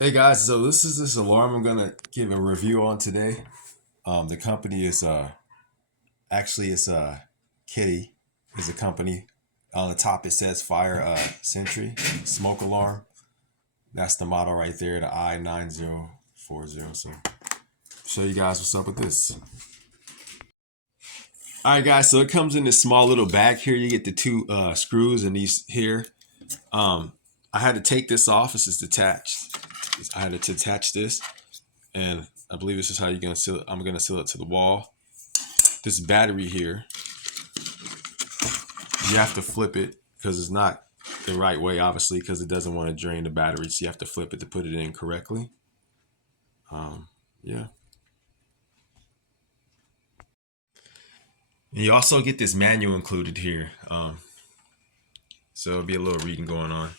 Hey guys, so this alarm I'm gonna give a review on today. The company is actually it's Kiddie is a company. On the top it says fire sentry smoke alarm. That's the model right there, the I9040. So show you guys what's up with this. All right, guys. So it comes in this small little bag here. You get the two screws and these here. Um, I had to take this off. This is detached. I had to detach this, and I believe this is how you're gonna seal it. I'm gonna seal it to the wall. This battery here, you have to flip it because it's not the right way, obviously, because it doesn't want to drain the battery. So you have to flip it to put it in correctly. Yeah. And you also get this manual included here. So it'll be a little reading going on.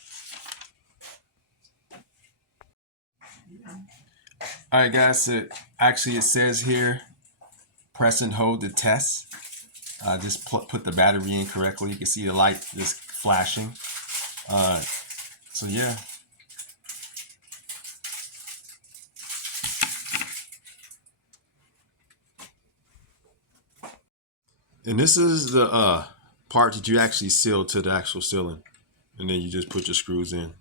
All right, guys. So actually, it says here, press and hold to test. Just put the battery in correctly. You can see the light just flashing. Uh, so yeah. And this is the part that you actually seal to the actual ceiling. And then you just put your screws in.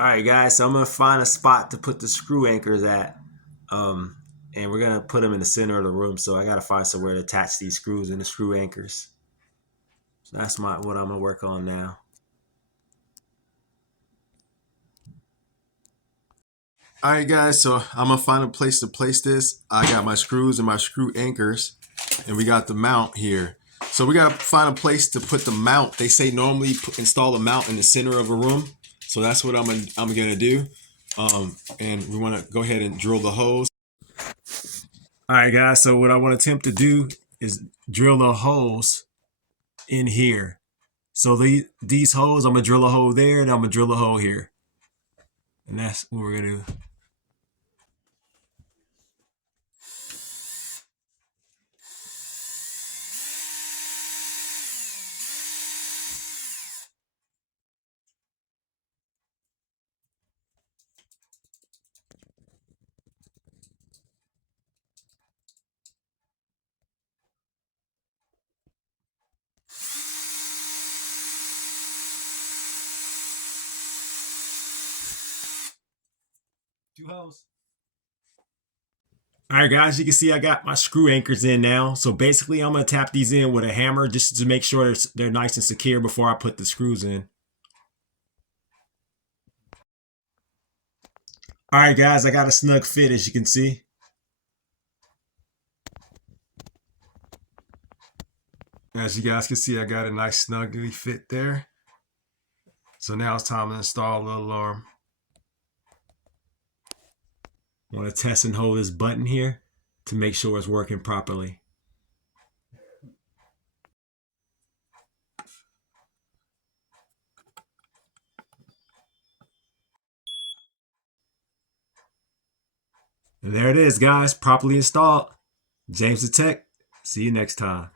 All right, guys, so I'm going to find a spot to put the screw anchors at. And we're going to put them in the center of the room. So I got to find somewhere to attach these screws and the screw anchors. So that's what I'm going to work on now. All right, guys, so I'm going to find a place to place this. I got my screws and my screw anchors, and we got the mount here. So we got to find a place to put the mount. They say normally install the mount in the center of a room. So that's what I'm gonna do. And we want to go ahead and drill the holes. All right, guys. So what I want to attempt to do is drill the holes in here. So these holes, I'm gonna drill a hole there, and I'm gonna drill a hole here, and that's what we're gonna do. Two holes. All right, guys, you can see I got my screw anchors in now. So basically, I'm going to tap these in with a hammer just to make sure they're nice and secure before I put the screws in. All right, guys, I got a snug fit, as you can see. As you guys can see, I got a nice snugly fit there. So now it's time to install the alarm. I want to test and hold this button here to make sure it's working properly. And there it is, guys, properly installed. James the Tech. See you next time.